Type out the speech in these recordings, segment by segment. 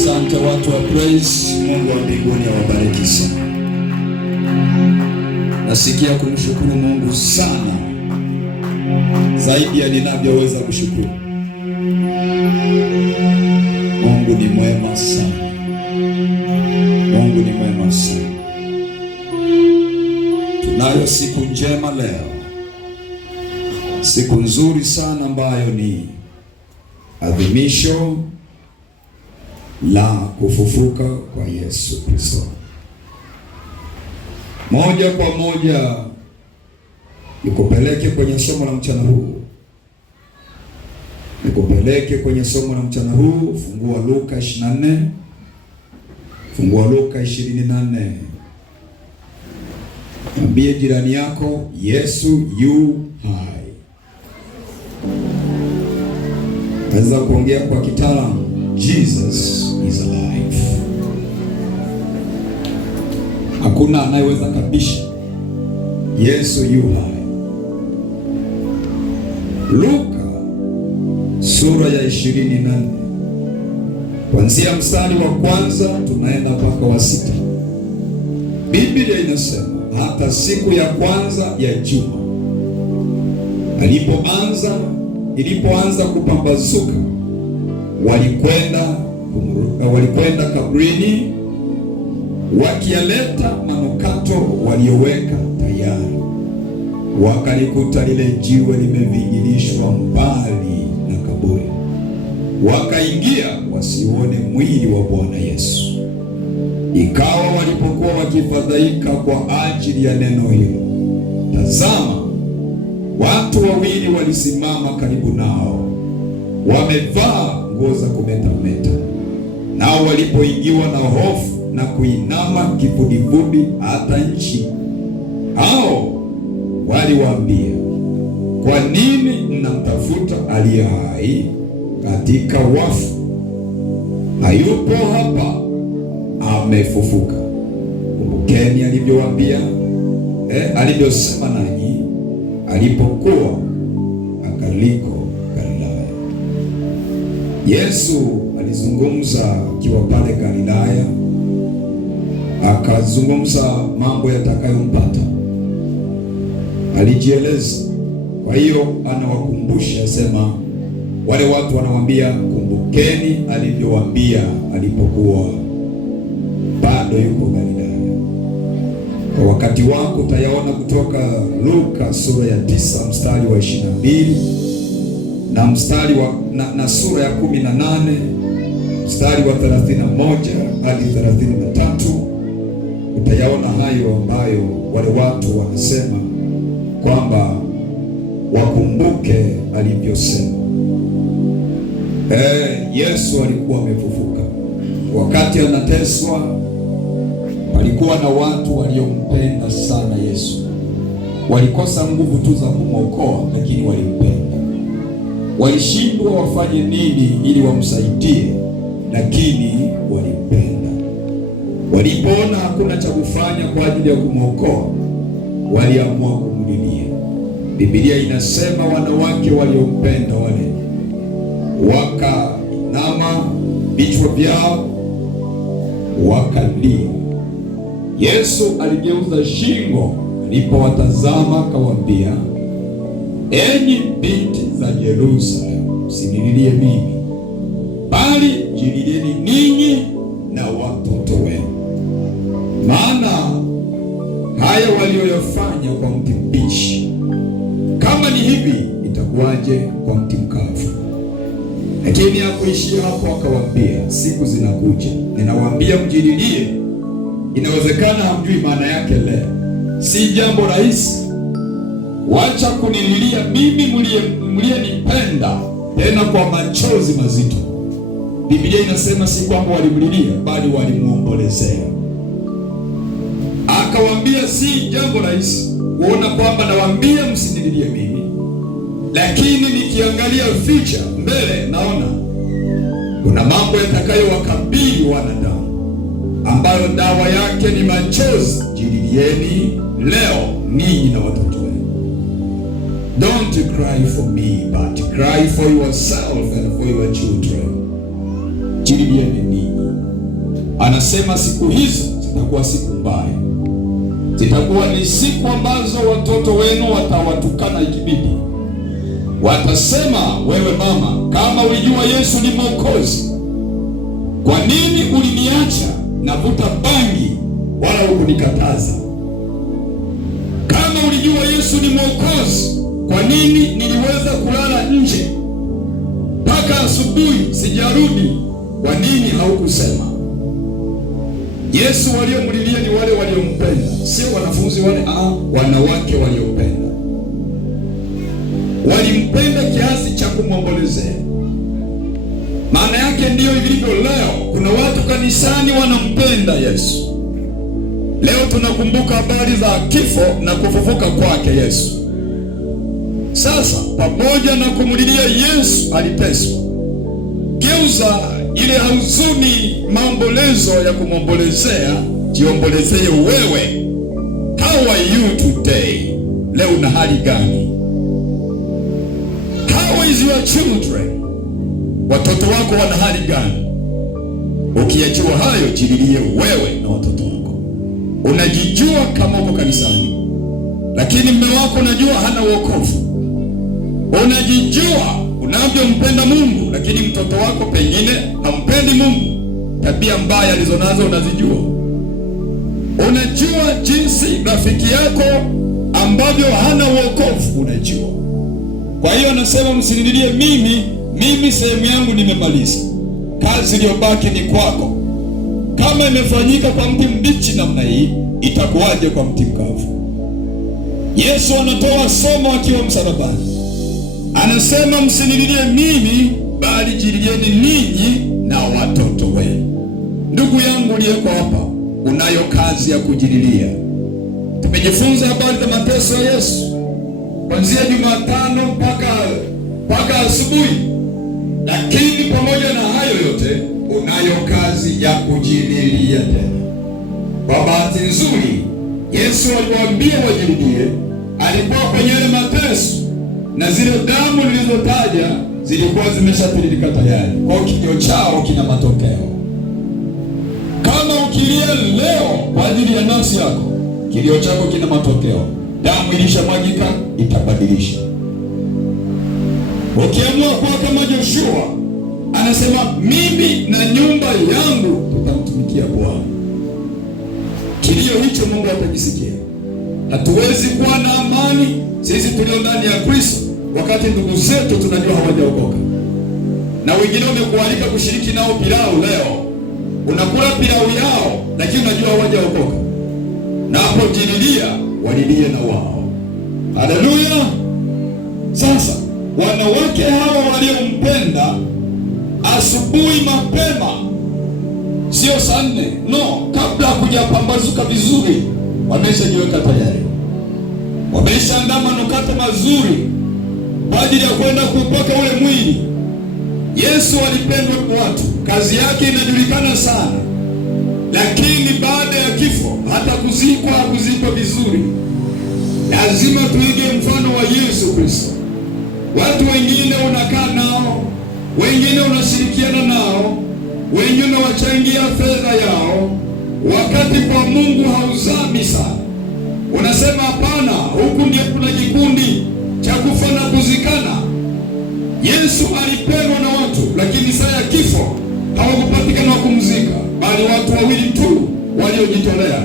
Asante watu wa praise. Mungu wa mbinguni awabariki sana. Nasikia kumshukuru Mungu sana zaidi ya ninavyoweza kushukuru. Mungu ni mwema sana. Mungu ni mwema sana. Tunayo siku njema leo, siku nzuri sana ambayo ni adhimisho la kufufuka kwa Yesu Kristo. Moja kwa moja nikupeleke kwenye somo la mchana huu. Fungua Luka 24. Fungua Luka 24. Mwambie jirani yako, Yesu yu hai. Naweza kuongea kwa kitaalamu, Jesus is alive. Hakuna anayeweza kabisha Yesu yu hai. Luka sura ya 24 kuanzia mstari wa kwanza tunaenda mpaka wa 6. Biblia inasema hata siku ya kwanza ya juma ilipoanza kupambazuka, walikwenda kaburini wakiyaleta manukato walioweka tayari. Wakalikuta lile jiwe limevingilishwa mbali na kaburi. Wakaingia wasione mwili wa Bwana Yesu. Ikawa walipokuwa wakifadhaika kwa ajili ya neno hilo, tazama, watu wawili walisimama karibu nao, wamevaa nguo za kumetameta. Nao walipoingiwa na hofu na kuinama kifudifudi hata nchi, hao waliwaambia, kwa nini mnamtafuta aliye hai katika wafu? Hayupo hapa, amefufuka. Kumbukeni alivyowaambia, alivyosema nanyi alipokuwa akaliko Galilaya. Yesu alizungumza akiwa pale Galilaya, akazungumza mambo yatakayompata. Alijieleza. Kwa hiyo anawakumbusha, sema wale watu wanamwambia, kumbukeni alivyowaambia alipokuwa bado yuko Galilaya. Kwa wakati wako utayaona kutoka Luka sura ya 9 mstari wa 22 na mstari wa na sura ya 18 mstari wa 31 hadi 33. Utayaona hayo ambayo wale watu wanasema kwamba wakumbuke alivyosema. Yesu alikuwa amefufuka. Wakati anateswa, palikuwa na watu waliompenda sana Yesu. Walikosa nguvu tu za kumwokoa, lakini walimpenda. Walishindwa wafanye nini ili wamsaidie, lakini walimpenda. Walipoona hakuna cha kufanya kwa ajili ya kumwokoa, waliamua kumlilia. Biblia inasema wanawake waliompenda wale wakainama vichwa vyao wakalia. Yesu aligeuza shingo alipowatazama, akawaambia, enyi binti za Yerusalemu, msinililie mimi, bali jililieni ninyi na watoto wenu. Maana haya walioyafanya kwa mti mbichi, kama ni hivi itakuwaje kwa mti mkavu? Lakini hakuishia hapo, akawaambia, siku zinakuja, ninawaambia mjililie. Inawezekana hamjui maana yake leo. Si jambo rahisi. Wacha kunililia mimi mliyenipenda, tena kwa machozi mazito. Biblia inasema si kwamba walimlilia, bali walimuombolezea. Akawaambia si jambo rahisi kuona kwamba nawaambia msinililie mimi, lakini nikiangalia future mbele, naona kuna mambo yatakayowakabili wanadamu, ambayo dawa yake ni machozi. Jililieni leo ninyi na watoto wenu. Don't cry for me, but cry for yourself and for your children. Jililieni ninyi. Anasema siku hizo zitakuwa siku mbaya, zitakuwa ni siku ambazo watoto wenu watawatukana ikibidi. Watasema, wewe mama, kama ulijua Yesu ni Mwokozi, kwa nini uliniacha navuta bangi wala hukunikataza? Kama ulijua Yesu ni Mwokozi, kwa nini niliweza kulala nje mpaka asubuhi sijarudi? Kwa nini haukusema? Yesu waliomlilia ni wale waliompenda, sio wanafunzi wale, wanawake waliopenda. Walimpenda kiasi cha kumwombolezea. Maana yake ndiyo ilivyo leo. Kuna watu kanisani wanampenda Yesu. Leo tunakumbuka habari za kifo na kufufuka kwake Yesu. Sasa pamoja na kumlilia Yesu aliteswa, geuza ile huzuni maombolezo ya kumwombolezea, jiombolezee wewe. How are you today? Leo una hali gani? How is your children? Watoto wako wana hali gani? Ukiyajua hayo, jililie wewe na watoto wako. Unajijua kama uko kanisani, lakini mume wako unajua hana wokovu. Unajijua unavyompenda Mungu, lakini mtoto wako pengine hampendi Mungu. Tabia mbaya alizonazo unazijua. Unajua jinsi rafiki yako ambavyo hana wokovu, unajua. Kwa hiyo anasema msinililie mimi sehemu yangu nimemaliza. Kazi iliyobaki ni kwako. Kama imefanyika kwa mti mbichi namna hii, itakuwaje kwa mti mkavu? Yesu anatoa somo akiwa msalabani. Anasema msinililie mimi, bali jililieni ninyi na watoto wenu. Ndugu yangu uliyeko hapa, unayo kazi ya kujililia. Tumejifunza habari za mateso ya Yesu kuanzia Jumatano mpaka asubuhi. Lakini pamoja na hayo yote, unayo kazi ya kujililia tena. Kwa bahati nzuri, Yesu aliwaambia wajililie, alikuwa kwenye ile mateso, na zile damu nilizotaja zilikuwa zimeshatiririka tayari. Kwa kilio chao kina matokeo. Kama ukilia leo kwa ajili ya nafsi yako, kilio chako kina matokeo. Damu ilishamwagika, itabadilisha. Ukiamua kuwa kama Joshua, anasema mimi na nyumba yangu tutamtumikia Bwana, kilio hicho Mungu atakisikia. Hatuwezi kuwa na amani sisi tulio ndani ya Kristo wakati ndugu zetu tunajua hawajaokoka. Na wengine wamekualika kushiriki nao pilau leo. Unakula pilau yao, lakini unajua hawajaokoka. Na hapo jililia, walilie na wao. Haleluya! Sasa wanawake hawa waliompenda, asubuhi mapema, sio saa 4, no, kabla kujapambazuka vizuri, wameshajiweka tayari. Wameshaandaa manukato mazuri kwa ajili ya kwenda kupaka ule mwili. Yesu alipendwa kwa watu, kazi yake inajulikana sana. Lakini baada ya kifo, hata kuzikwa vizuri. Lazima tuige mfano wa Yesu Kristo. Watu wengine unakaa nao, wengine unashirikiana nao, wengine wachangia fedha yao, wakati kwa Mungu hauzami sana. Unasema hapana, huku ndio kuna kikundi cha kufa na kuzikana. Yesu alipendwa na watu, lakini saa ya kifo hawakupatikana wa kumzika, bali watu wawili tu waliojitolea.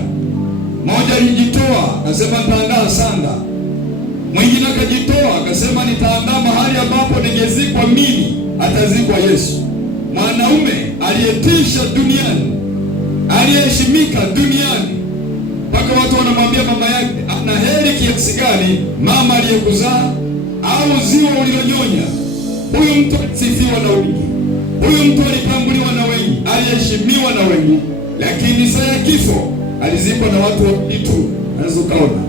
Mmoja alijitoa, akasema nitaandaa sanda. Mwingine akajitoa, akasema nitaandaa mahali ambapo ningezikwa mimi, atazikwa Yesu. Mwanaume aliyetisha duniani, aliyeheshimika duniani, mpaka watu wanamwambia mama yake, ana heri kiasi gani mama aliyekuzaa au ziwa ulilonyonya. Huyu mtu alisifiwa na wengi, huyu mtu alitambuliwa na wengi, aliheshimiwa na wengi, lakini saa ya kifo alizikwa na watu wawili tu. Unaweza ukaona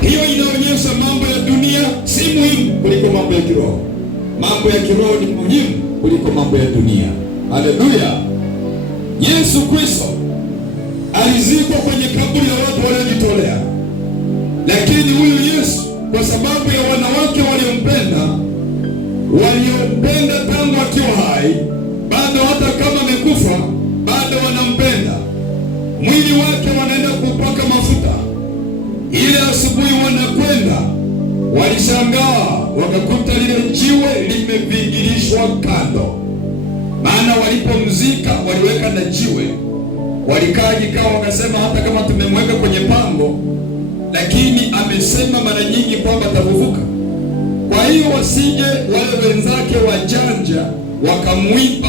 hiyo inaonyesha mambo ya dunia si muhimu kuliko mambo ya kiroho. Mambo ya kiroho ni muhimu kuliko mambo ya dunia. Haleluya! Yesu Kristo alizikwa kwenye kaburi la watu waliojitolea, lakini huyu Yesu, kwa sababu ya wanawake waliompenda tangu akiwa hai, bado hata kama amekufa, bado wanampenda, mwili wake wanaenda kupaka mafuta. Ile asubuhi wanakwenda, walishangaa wakakuta lile jiwe limevingirishwa kando. Maana walipomzika waliweka na jiwe, walikaa kikao, wakasema hata kama tumemweka kwenye pango, lakini amesema mara nyingi kwamba atafufuka. Kwa hiyo wasije wale wenzake wajanja wakamwiba,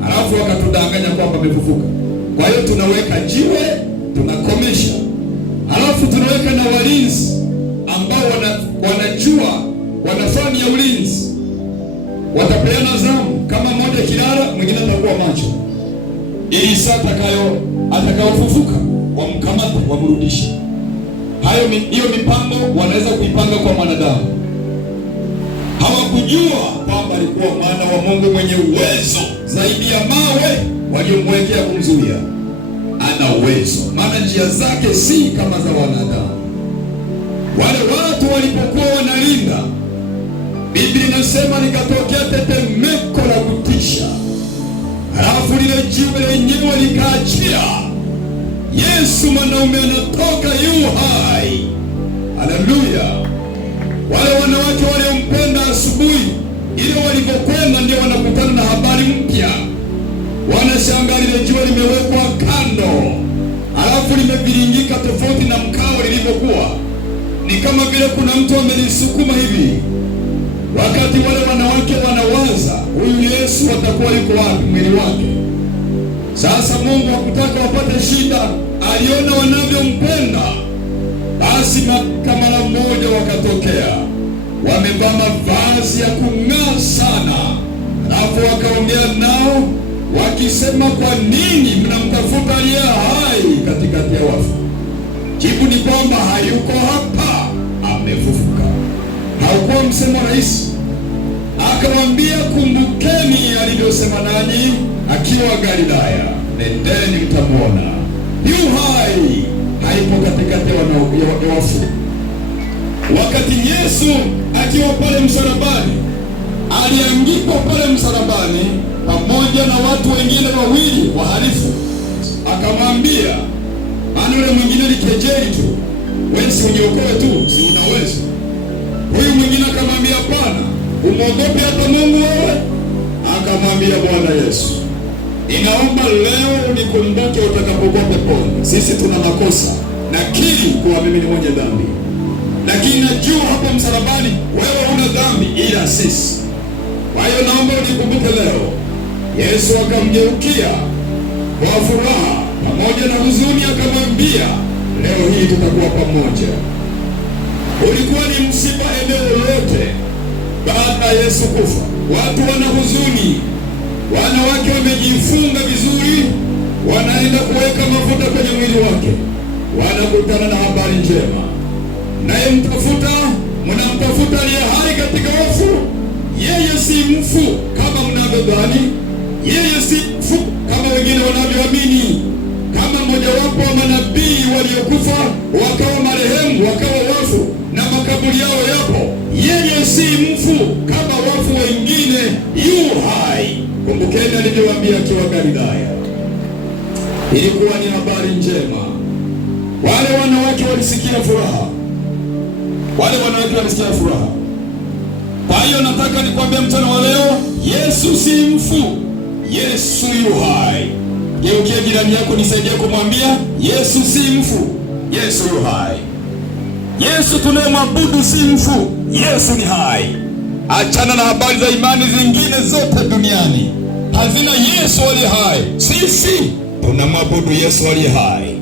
halafu wakatudanganya kwamba amefufuka. Kwa hiyo tunaweka jiwe, tunakomesha, halafu tunaweka na walinzi ambao wanajua wanafanya ulinzi, watapeana zamu. Kama mmoja kilala, mwingine atakuwa macho, ili saa atakayofufuka wamkamate, wamrudishe. Hiyo mipango wanaweza kuipanga kwa mwanadamu. Hawakujua kwamba alikuwa mwana wa Mungu mwenye uwezo zaidi ya mawe waliomwekea kumzuia. Ana uwezo, maana njia zake si kama za wanadamu. Wale watu walipokuwa wanalinda, Biblia inasema likatokea tetemeko la kutisha, halafu lile jiwe lenyewe likaachia. Yesu mwanaume anatoka yu hai. Haleluya! Wale wanawake waliompenda asubuhi ile walipokwenda, ndio wanakutana na habari mpya. Wanashangaa lile jiwe limewekwa kando, halafu limeviringika tofauti na mkao lilivyokuwa. Ni kama vile kuna mtu amelisukuma hivi. Wakati wale wanawake wanawaza, huyu Yesu atakuwa yuko wapi mwili wake? Sasa Mungu hakutaka wapate shida, aliona wanavyompenda. Basi mara mmoja wakatokea, wamevaa mavazi ya kung'aa sana, alafu wakaongea nao wakisema, kwa nini mnamtafuta aliye hai katikati ya wafu? Jibu ni kwamba hayuko hapa, amefufuka. Haukuwa msemo rahisi. Akawaambia, kumbukeni alivyosema nanyi akiwa Galilaya, nendeni mtamwona yu hai, haipo katikati ya wafu. Wakati Yesu akiwa pale msalabani, aliangikwa pale msalabani pamoja na watu wengine wawili wahalifu. Akamwambia, maana yule mwingine alikejeli tu, wewe si uniokoe tu, si unaweza. Huyu mwingine akamwambia, hapana, umwogope hata Mungu wewe? Akamwambia, Bwana Yesu, ninaomba leo unikumbuke utakapokuwa peponi. Sisi tuna makosa, nakiri kuwa mimi ni mwenye dhambi, lakini najua hapa msalabani wewe huna dhambi ila sisi. Kwa hiyo naomba unikumbuke leo. Yesu akamgeukia kwa furaha pamoja na huzuni, akamwambia, leo hii tutakuwa pamoja. Ulikuwa ni msiba eneo lote baada ya Yesu kufa. Watu wana huzuni, wanawake wamejifunga vizuri, wanaenda kuweka mafuta kwenye mwili wake, wanakutana na habari njema. Naye mnamtafuta aliye hai katika wafu. Yeye si mfu kama mnavyodhani, yeye si mfu kama wengine wanavyoamini. Kama mmojawapo wa manabii waliokufa wakawa marehemu, wakawa wafu na makaburi yao yapo, yeye si mfu kama wafu wengine, yu hai. Kumbukeni alivyowaambia akiwa Galilaya. Ilikuwa ni habari njema. Wale wanawake walisikia furaha, Kwa hiyo nataka nikwambie mchana wa leo, Yesu si mfu, Yesu yu hai. Geukia jirani yako, nisaidie kumwambia, Yesu si mfu, Yesu yu hai. Yesu tunayemwabudu si mfu, Yesu ni hai. Achana na habari za imani zingine zote duniani, hazina Yesu aliye hai. Sisi tunamwabudu Yesu aliye hai.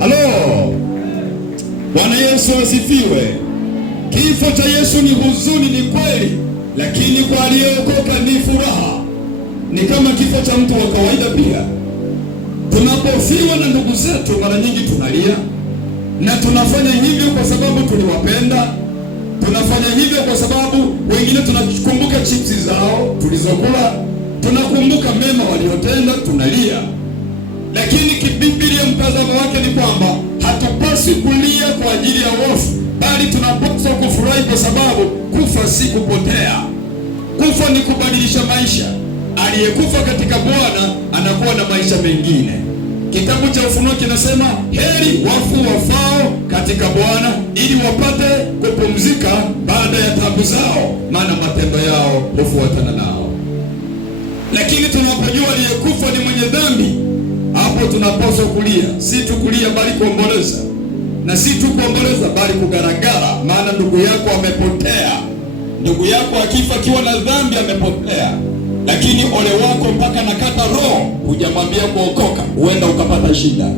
Halo, Bwana Yesu asifiwe. Kifo cha Yesu ni huzuni, ni kweli, lakini kwa aliyeokoka ni furaha. Ni kama kifo cha mtu wa kawaida pia. Tunapofiwa na ndugu zetu, mara nyingi tunalia, na tunafanya hivyo kwa sababu tuliwapenda. Tunafanya hivyo kwa sababu wengine tunakumbuka chipsi zao tulizokula, tunakumbuka mema waliotenda, tunalia. Lakini Biblia mtazamo wake ni kwamba hatupaswi kulia kwa ajili ya wafu, bali tunapaswa kufurahi kwa sababu kufa si kupotea. Kufa ni kubadilisha maisha. Aliyekufa katika Bwana anakuwa na maisha mengine. Kitabu cha Ufunuo kinasema heri wafu wafao katika Bwana, ili wapate kupumzika baada ya taabu zao, maana matendo yao hufuatana nao. Lakini tunapojua aliyekufa ni mwenye dhambi, hapo tunapaswa kulia, si tu kulia bali kuomboleza, na si tu kuomboleza bali kugaragara, maana ndugu yako amepotea. Ndugu yako akifa akiwa na dhambi amepotea. Lakini ole wako mpaka nakata roho hujamwambia kuokoka, huenda ukapata shida.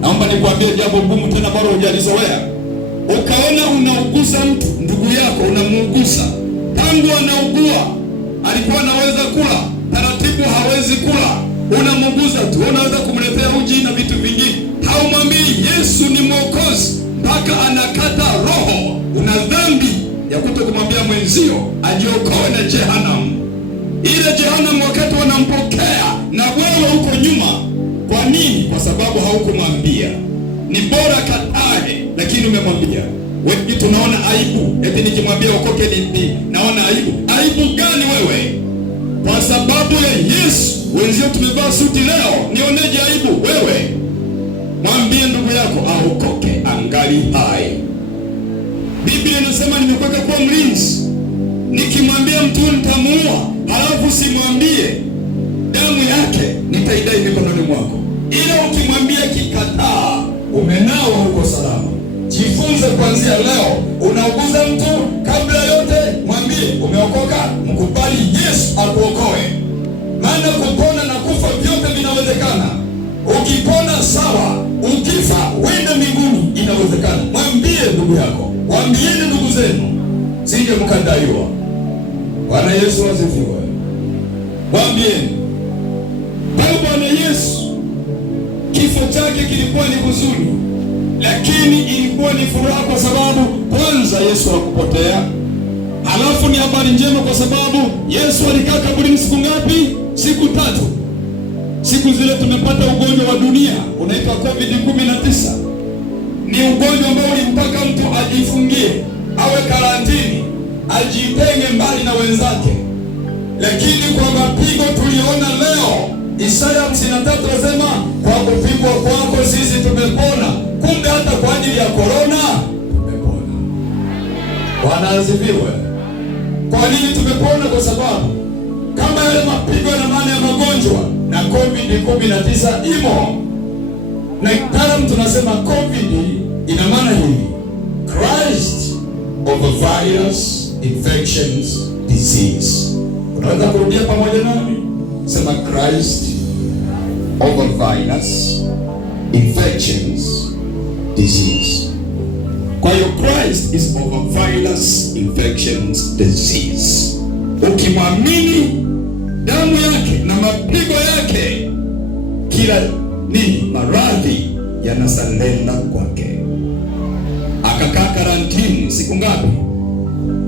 Naomba nikwambie jambo gumu tena bado hujalizoea. Ukaona unauguza mtu, ndugu yako unamuuguza, tangu anaugua alikuwa anaweza kula, taratibu hawezi kula, unamuuguza tu, unaweza kumletea uji na vitu vingine, haumwambii Yesu ni Mwokozi, mpaka anakata roho. Una dhambi ya kutokumwambia mwenzio ajiokoe na jehanamu. Ile jehanamu wakati wanampokea na wewe uko nyuma. Kwa nini? Kwa sababu haukumwambia. Ni bora katae, lakini umemwambia. Wengi tunaona aibu, eti nikimwambia okoke naona aibu. Aibu gani wewe? Kwa sababu ya Yesu. Wenzio tumevaa suti leo, nioneje aibu wewe? Mwambie ndugu yako aokoke angali hai. Biblia inasema nimekuweka kuwa mlinzi. Nikimwambia mtu nitamuua, halafu simwambie, damu yake nitaidai mikononi mwako. Ila ukimwambia kikataa, umenawa huko salama. Jifunze kuanzia leo, unauguza mtu, kabla yote mwambie umeokoka, mkubali Yesu akuokoe. Maana kupona na kufa vyote vinawezekana. Ukipona sawa, ukifa wenda mbinguni inawezekana. Mwambie ndugu yako, waambieni ndugu zenu, sije mkadaiwa. Bwana Yesu asifiwe. Mwambieni. Bwana Yesu kifo chake kilikuwa ni huzuni, lakini ilikuwa ni furaha, kwa sababu kwanza Yesu hakupotea. Halafu ni habari njema kwa sababu Yesu alikaa kaburini siku ngapi? Siku 3. Siku zile tumepata ugonjwa wa dunia unaitwa COVID-19. Ni ugonjwa ambao ulimpaka mtu ajifungie, awe karantini, ajitenge mbali na wenzake. Lakini kwa mapigo tuliona leo, Isaya 53 wasema kwa kupigwa kwako sisi tumepona. Kumbe hata kwa ajili ya korona tumepona. Bwana asifiwe. Kwa nini tumepona? Kwa sababu kama yale mapigo na maana ya magonjwa na COVID-19 imo. Na kitaalamu tunasema COVID ina maana hivi: Christ over virus, infections, disease. Unaweza kurudia pamoja nami? Sema Christ over virus, infections, disease. Kwa hiyo Christ is over virus, infections, disease. Ukimwamini damu yake na mapigo yake, kila maradhi yanasalenda kwake. Akakaa karantini siku ngapi?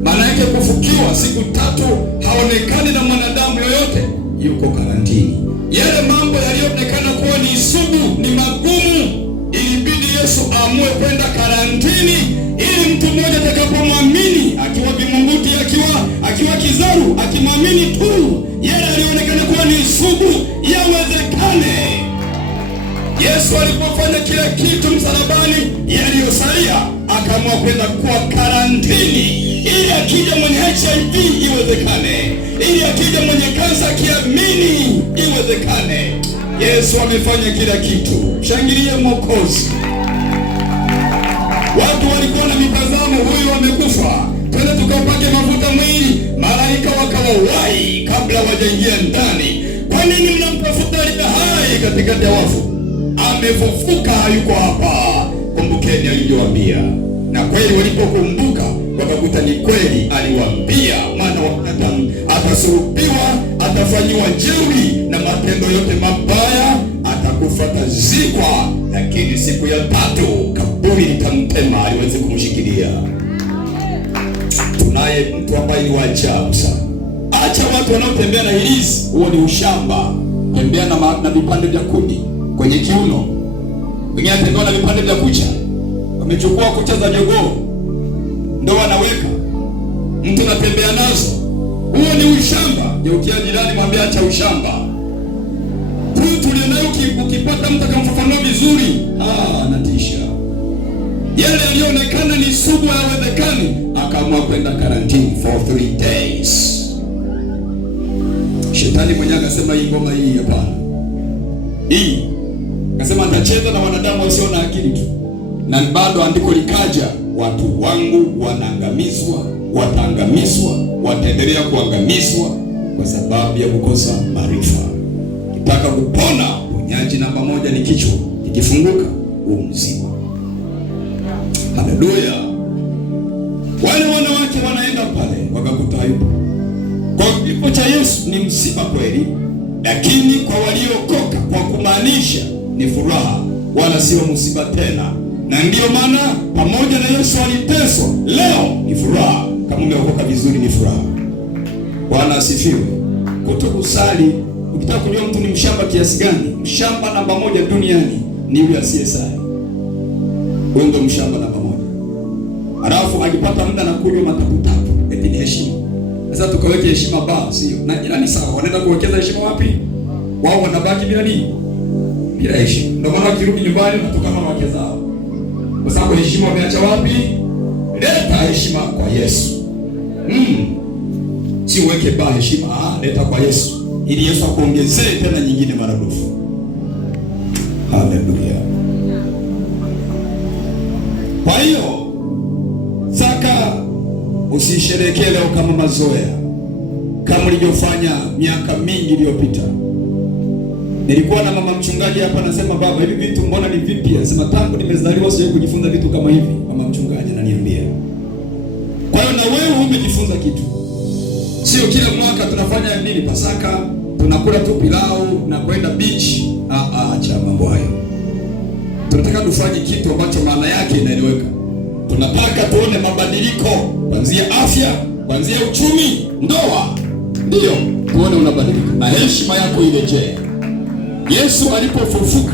Maana yake kufukiwa siku 3, haonekani na mwanadamu yoyote, yuko karantini. Yale mambo yaliyoonekana kuwa ni sugu, ni magumu, ilibidi Yesu amue kwenda karantini, ili mtu mmoja atakapomwamini, akiwa Bimunguti, akiwa kizaru, akimwamini tu, yale yalionekana kuwa ni sugu yawezekane. Yesu alipofanya kila kitu msalabani, yaliyosalia akaamua kwenda kuwa karantini, ili akija mwenye HIV iwezekane, ili akija mwenye kansa kiamini iwezekane. Yesu amefanya kila kitu. Shangilia Mwokozi. Watu walikuwa na mitazamo, huyu amekufa, twende tukapake mafuta mwili, malaika wakawawahi kabla wajaingia ndani. Kwa nini mnamtafuta aliye hai katikati ya wafu? Amefufuka, hayuko hapa. Kumbukeni alivyowaambia. Na kweli walipokumbuka wakakuta ni kweli aliwaambia, maana wakati atasulubiwa, atafanyiwa jeuri na matendo yote mabaya, atakufa, atazikwa, lakini siku ya 3 kaburi litamtema, aliweze kumshikilia. Tunaye mtu ambaye ni wa ajabu sana. Acha watu wanaotembea na hirizi, huo ni ushamba. Tembea na vipande vya kuni kwenye kiuno. Wengine atembea na vipande vya kucha. Wamechukua kucha za jogoo ndio wanaweka. Mtu anatembea nazo. Huo ni ushamba. Geukia jirani mwambie acha ushamba. Huyu tulionayo ukipata mtu akamfafanua vizuri, anatisha. Yale yalionekana ni sugu, hayawezekani, akaamua kwenda karantini for 3 days. Shetani mwenyewe akasema hii ngoma hii hapana. Hii akasema atacheza na wanadamu wasio na akili tu. Na bado andiko likaja, watu wangu wanaangamizwa, wataangamizwa, wataendelea kuangamizwa kwa sababu ya kukosa maarifa. Ukitaka kupona, ponyaji namba 1 ni kichwa. Ikifunguka mzima. Haleluya. Wale wanawake wanaenda pale wakakuta hayupo. Kwa kifo cha Yesu ni msiba kweli, lakini kwa waliookoka, kwa kumaanisha ni furaha, wala sio msiba tena. Na ndiyo maana pamoja na Yesu aliteswa, leo ni furaha. Kama umeokoka vizuri ni furaha. Bwana asifiwe. Kutokusali, ukitaka kujua mtu ni mshamba kiasi gani, mshamba namba 1 duniani ni yule asiyesali. Huyo ndio mshamba namba 1. Alafu akipata muda na kunywa mataputapu, eti ni heshima. Sasa tukaweke heshima sio? Na ila ni sawa, wanaenda kuwekeza heshima wapi? Wao wanabaki bila nini? Bila heshima. Ndio maana wakirudi nyumbani wanatokana na wake zao. Kwa sababu heshima wameacha wapi? Leta heshima kwa Yesu. Si uweke heshima, leta kwa Yesu. Ili Yesu akuongezee tena nyingine maradufu. Haleluya. Kwa hiyo saka usisherehekee leo kama mazoea, kama ulivyofanya miaka mingi iliyopita. Nilikuwa na mama mchungaji hapa anasema, baba, hivi vitu mbona ni vipya? Anasema tangu nimezaliwa sijawahi kujifunza vitu kama hivi. Mama mchungaji ananiambia. Kwa hiyo na wewe umejifunza kitu. Sio kila mwaka tunafanya nini Pasaka, tunakula tu pilau na kwenda beach. Acha mambo hayo. Tunataka tufanye kitu ambacho maana yake inaeleweka. Tunataka tuone mabadiliko kuanzia afya, kuanzia uchumi, ndoa. Ndio, tuone unabadilika na heshima yako irejee. Yesu alipofufuka,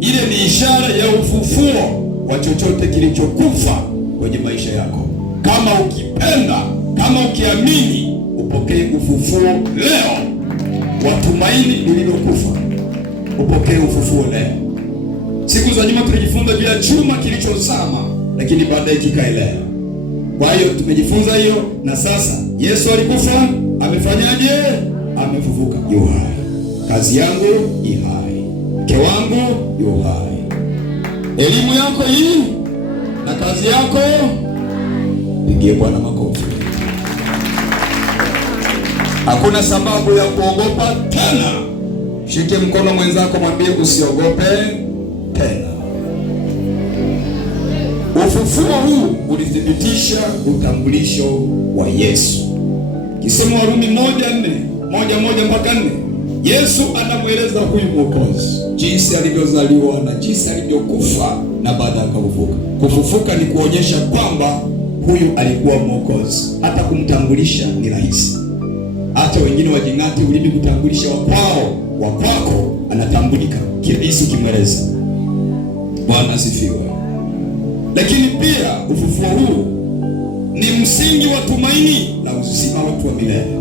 ile ni ishara ya ufufuo wa chochote kilichokufa kwenye maisha yako. Kama ukipenda, kama ukiamini, upokee ufufuo leo. Watumaini lililokufa, upokee ufufuo leo. Siku za nyuma tulijifunza vya chuma kilichozama, lakini baadaye kikaelea. Kwa hiyo tumejifunza hiyo, na sasa Yesu alikufa, amefanyaje? Amefufuka, yu hai. Kazi yangu yu hai, mke wangu yu hai, elimu yako hii na kazi yako. Pigie Bwana makofi. Hakuna sababu ya kuogopa tena. Shike mkono mwenzako, mwambie usiogope tena. Ufufuo huu ulithibitisha utambulisho wa Yesu. Kisema Warumi 1:4 Yesu anamweleza huyu Mwokozi jinsi alivyozaliwa na jinsi alivyokufa na baada akafufuka. Kufufuka ni kuonyesha kwamba huyu alikuwa Mwokozi. Hata kumtambulisha ni rahisi. Hata wengine wajingati ulimi kutambulisha wa kwako anatambulika kirahisi ukimweleza. Bwana asifiwe. Lakini pia ufufuo huu ni msingi wa tumaini la uzima wetu wa milele.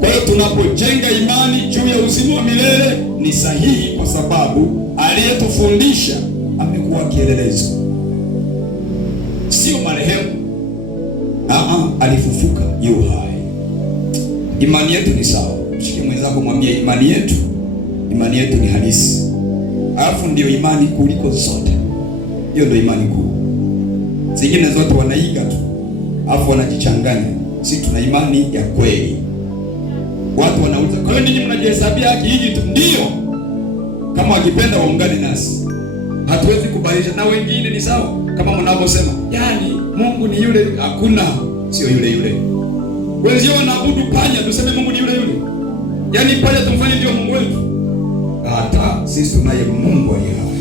Kwa hiyo tunapojenga imani juu ya uzima wa milele ni sahihi, kwa sababu aliyetufundisha amekuwa kielelezo. Sio marehemu. Alifufuka, yu hai. Imani yetu ni sawa. Mshike mwenzako, mwambie imani yetu ni halisi. Alafu ndio imani kuliko zote. Hiyo ndio imani kuu. Zingine zote wanaiga tu, alafu wanajichanganya. Sisi tuna imani ya kweli. Watu wanauliza, kwa hiyo ninyi mnajihesabia haki hiji tu? Ndio. Kama wakipenda waungane nasi. Hatuwezi kubadilisha, na wengine ni sawa. Kama mnavyosema, yani Mungu ni yule, hakuna, sio yule yule. Wenzio wanaabudu panya, tuseme Mungu ni yule yule. Yani panya tumfanye ndio Mungu wetu. Hata sisi tunaye Mungu aliye hai.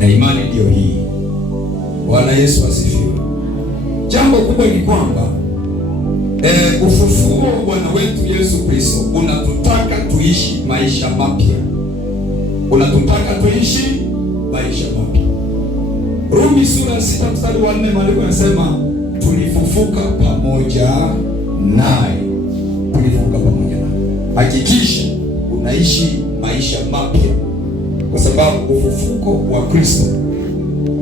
Na imani ndio hii. Bwana Yesu asifiwe. Jambo kubwa ni kwamba ufufuo wa Bwana wetu Yesu Kristo unatutaka tuishi maisha mapya. Unatutaka tuishi maisha mapya. Rumi sura 6:4 maandiko yanasema tulifufuka pamoja naye. Tulifufuka pamoja naye. Hakikisha unaishi maisha mapya, kwa sababu ufufuko wa Kristo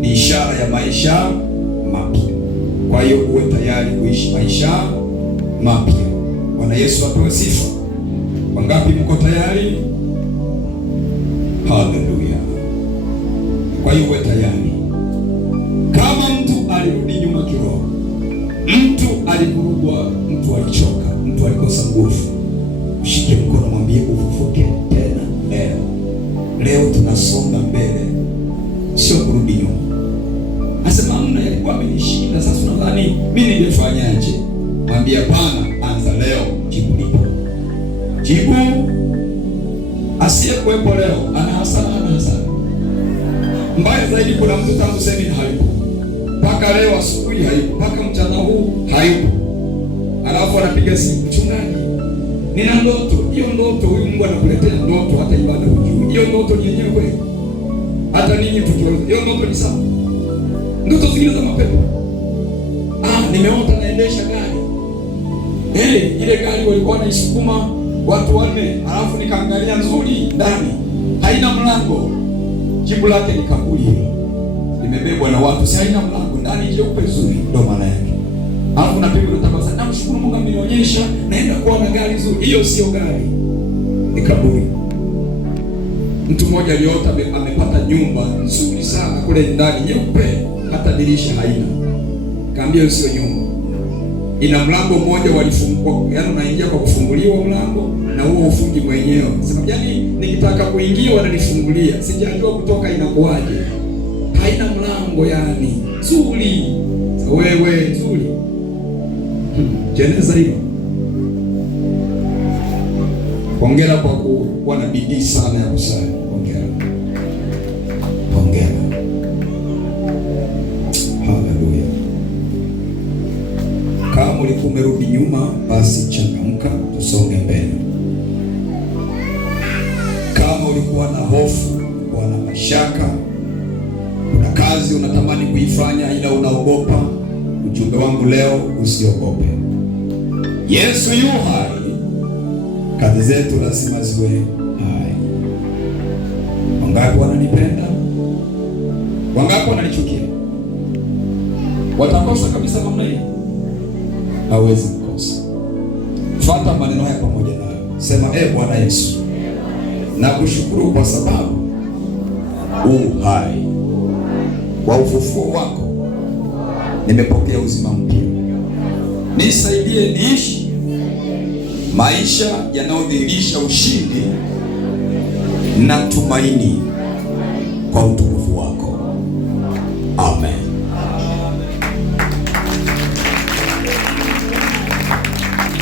ni ishara ya maisha mapya. Kwa hiyo uwe tayari kuishi maisha mapya. Bwana Yesu apewe sifa. Wangapi mko tayari? Haleluya. Kwa hiyo uwe tayari. Kama mtu alirudi nyuma kiroho, mtu alivurugwa, mtu alichoka, mtu alikosa nguvu, mshike mkono, mwambie ufufuke tena leo. Leo tunasonga mbele, sio kurudi nyuma. Asema mna yalikuwa amenishinda, sasa unadhani mimi ningefanyaje? Mwambie hapana, anza leo, jibu lipo. Jibu asiyekuwepo leo ana hasara, ana hasara. Mbaya zaidi, kuna mtu tangu semina hayupo, mpaka leo asubuhi hayupo, mpaka mchana huu hayupo, alafu anapiga simu, mchungaji, nina ndoto. Hiyo ndoto, huyu Mungu anakuletea ndoto, hata ibada hujui. Hiyo ndoto ni yenyewe kweli? Hata ninyi tukiona hiyo ndoto ni sawa? Ndoto zingine za mapepo. Nimeota naendesha gari. Ile gari walikuwa wanaisukuma watu wanne, alafu nikaangalia nzuri ndani, haina mlango. Jibu lake ni kaburi hilo. Limebebwa na watu, si haina mlango, ndani jeupe zuri, ndio maana yake. Alafu napigwa tabasamu, namshukuru Mungu amenionyesha naenda kuona gari nzuri. Hiyo sio gari, ni kaburi. Mtu mmoja aliota amepata nyumba nzuri sana kule ndani, nyeupe, hata dirisha haina. Kaambia sio nyumba, ina mlango mmoja walifungua, yaani unaingia kwa kufunguliwa mlango na huo ufungi mwenyewe. Sema yaani nikitaka kuingia wananifungulia, sijajua kutoka inakuaje. Haina mlango, yani nzuri. Wewe nzuri. Jeneza hilo. Hongera kwa kuwa na bidii sana ya kusali. Hongera. Hongera. Haleluya. Kama ulikuwa umerudi nyuma, basi changamka, tusonge mbele. Kama ulikuwa na hofu, ulikuwa na mashaka, kuna kazi unatamani kuifanya ila unaogopa, ujumbe wangu leo, usiogope. Yesu yu hai. Kazi zetu lazima ziwe hai. Wangapi wananipenda? Wangapi wananichukia? Watakosa kabisa namna hii? Hawezi kukosa. Fuata maneno haya pamoja nayo. Sema, Bwana Yesu, nakushukuru kwa sababu hai. Kwa ufufuo wako nimepokea uzima mpya. Nisaidie niishi maisha yanayodhihirisha ushindi na tumaini kwa utukufu wako. Amen.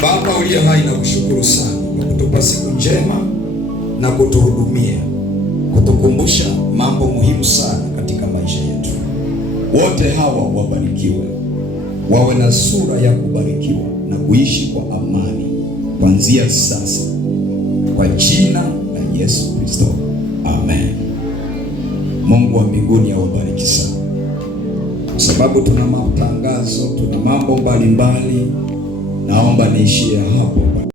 Baba uliye hai, nakushukuru sana kwa kutupa siku njema na kutuhudumia, kutukumbusha mambo muhimu sana katika maisha yetu. Wote hawa wabarikiwe, wawe na sura ya kubarikiwa na kuishi kwa amani kuanzia sasa, kwa jina la Yesu Kristo, amen. Mungu wa mbinguni awabariki sana. Kwa sababu tuna matangazo, tuna mambo mbalimbali, naomba niishie hapo.